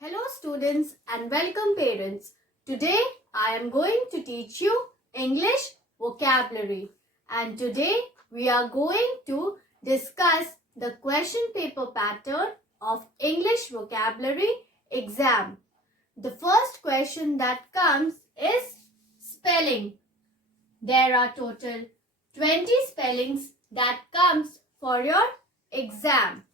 Hello students and welcome parents. Today I am going to teach you English vocabulary, and today we are going to discuss the question paper pattern of English vocabulary exam. The first question that comes is spelling. There are total 20 spellings that comes for your exam.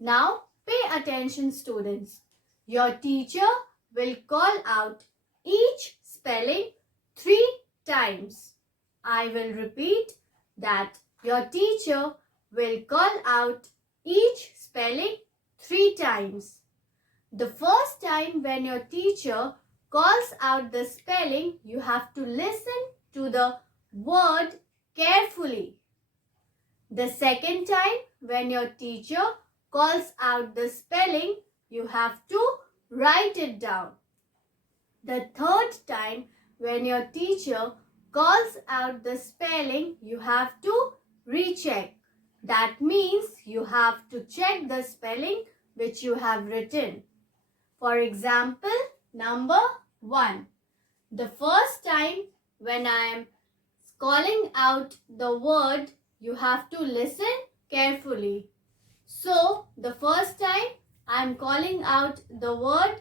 Now pay attention students. Your teacher will call out each spelling 3 times. I will repeat that your teacher will call out each spelling 3 times. The first time when your teacher calls out the spelling, you have to listen to the word carefully. The second time when your teacher calls out the spelling, you have to write it down. The third time when your teacher calls out the spelling, you have to recheck. That means you have to check the spelling which you have written. For example, number 1. The first time when I am calling out the word, you have to listen carefully. So, the first time I am calling out the word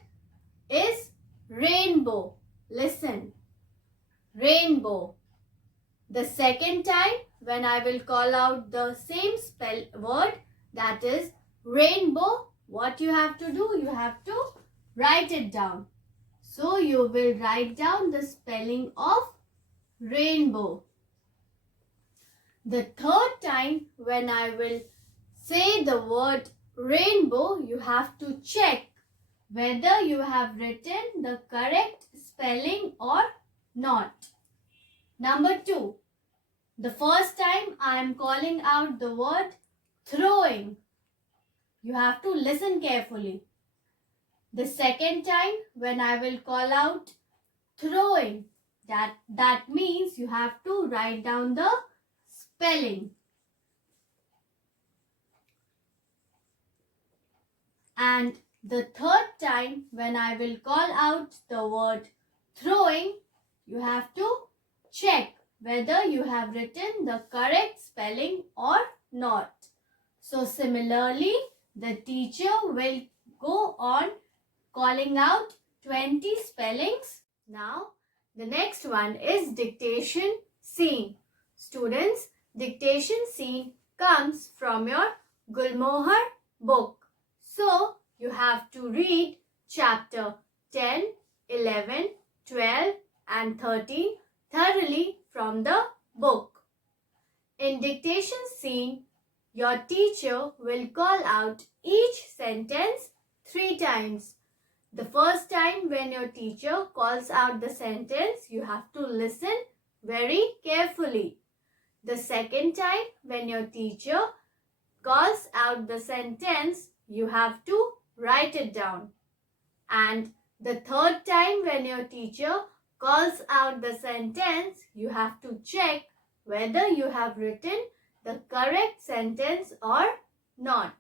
is rainbow. Listen. Rainbow. The second time when I will call out the same word, that is rainbow, what you have to do? You have to write it down. So, you will write down the spelling of rainbow. The third time when I will say the word rainbow, you have to check whether you have written the correct spelling or not. Number 2. The first time I am calling out the word throwing. You have to listen carefully. The second time when I will call out throwing, that means you have to write down the spelling. And the third time when I will call out the word throwing, you have to check whether you have written the correct spelling or not. So similarly, the teacher will go on calling out 20 spellings. Now, the next one is dictation scene. Students, dictation scene comes from your Gulmohar book. So, you have to read chapter 10, 11, 12 and 13 thoroughly from the book. In dictation scene, your teacher will call out each sentence 3 times. The first time when your teacher calls out the sentence, you have to listen very carefully. The second time when your teacher calls out the sentence, you have to write it down. And the third time when your teacher calls out the sentence, you have to check whether you have written the correct sentence or not.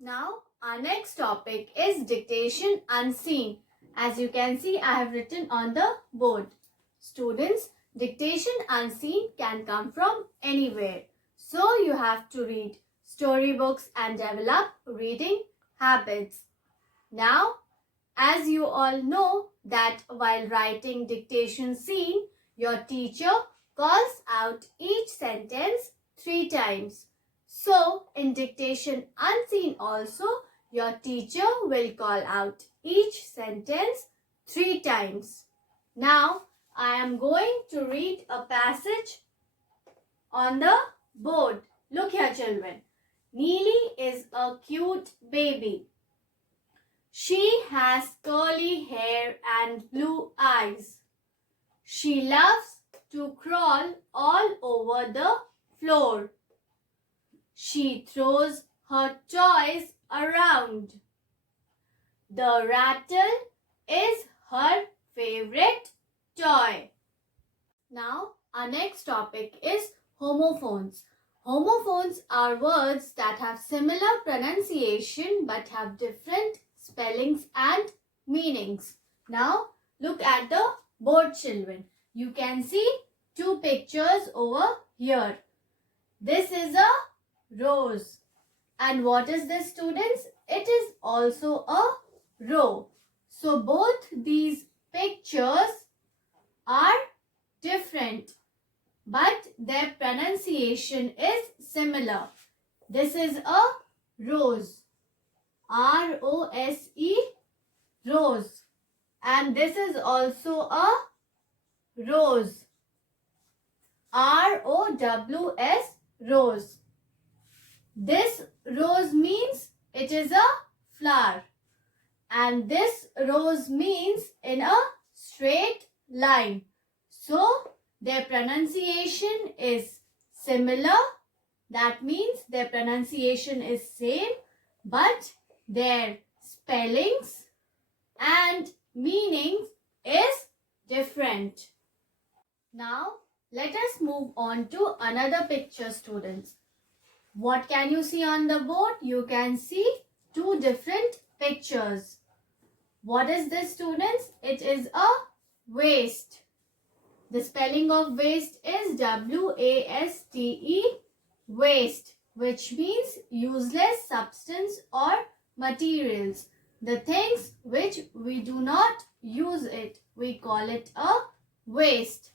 Now, our next topic is dictation unseen. As you can see, I have written on the board. Students, dictation unseen can come from anywhere. So, you have to read storybooks and develop reading habits. Now, as you all know that while writing dictation scene, your teacher calls out each sentence 3 times. So, in dictation unseen also, your teacher will call out each sentence 3 times. Now, I am going to read a passage on the board. Look here, children. Neely is a cute baby. She has curly hair and blue eyes. She loves to crawl all over the floor. She throws her toys around. The rattle is her favorite toy. Now, our next topic is homophones. Homophones are words that have similar pronunciation but have different spellings and meanings. Now look at the board, children. You can see two pictures over here. This is a rose. And what is this, students? It is also a row. So both these pictures are different, but their pronunciation is similar. This is a rose, R-O-S-E, rose. And this is also a rose, R-O-W-S, rose. This rose means it is a flower. And this rose means in a straight line. So their pronunciation is similar. That means their pronunciation is same, but their spellings and meanings is different. Now let us move on to another picture, students. What can you see on the board? You can see two different pictures. What is this, students? It is a waste. The spelling of waste is W-A-S-T-E, waste, which means useless substance or materials. The things which we do not use it, we call it a waste.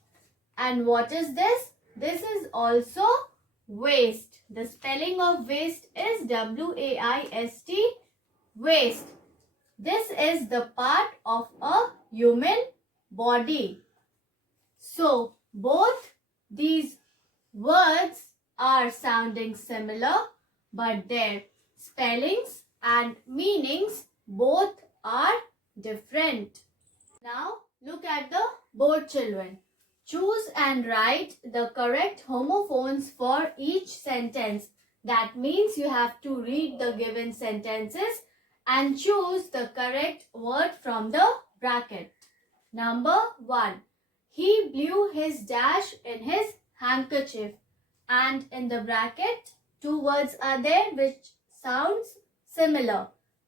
And what is this? This is also waste. The spelling of waste is W-A-I-S-T, waste. This is the part of a human body. So both these words are sounding similar, but their spellings and meanings both are different. Now look at the board, children. Choose and write the correct homophones for each sentence. That means you have to read the given sentences and choose the correct word from the bracket. Number 1. He blew his dash in his handkerchief. And in the bracket, two words are there which sounds similar.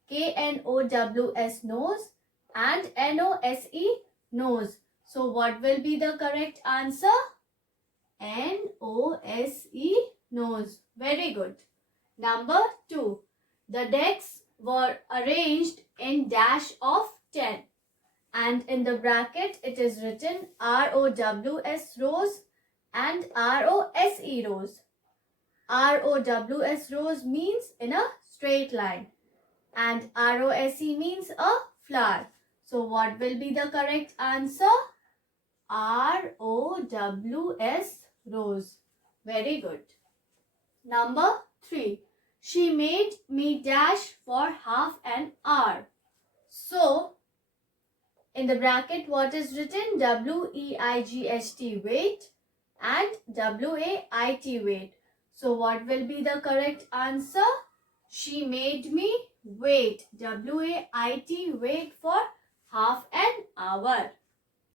K-N-O-W-S, nose, and N-O-S-E, nose. So what will be the correct answer? N-O-S-E, nose. Very good. Number 2. The decks were arranged in dash of 10. And in the bracket it is written R-O-W-S, rose, and R-O-S-E, rose. R-O-W-S, rose means in a straight line. And R-O-S-E means a flower. So what will be the correct answer? R-O-W-S, rose. Very good. Number 3. She made me dash for half an hour. So, in the bracket what is written? W-E-I-G-H-T, wait, and W-A-I-T, wait. So what will be the correct answer? She made me wait, W-A-I-T, wait, for half an hour.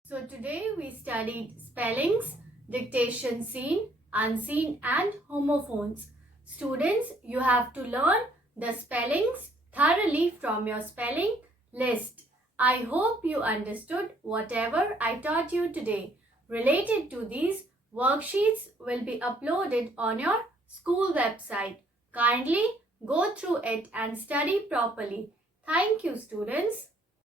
So today we studied spellings, dictation seen, unseen, and homophones. Students, you have to learn the spellings thoroughly from your spelling list. I hope you understood whatever I taught you today. Related to these, worksheets will be uploaded on your school website. Kindly go through it and study properly. Thank you, students.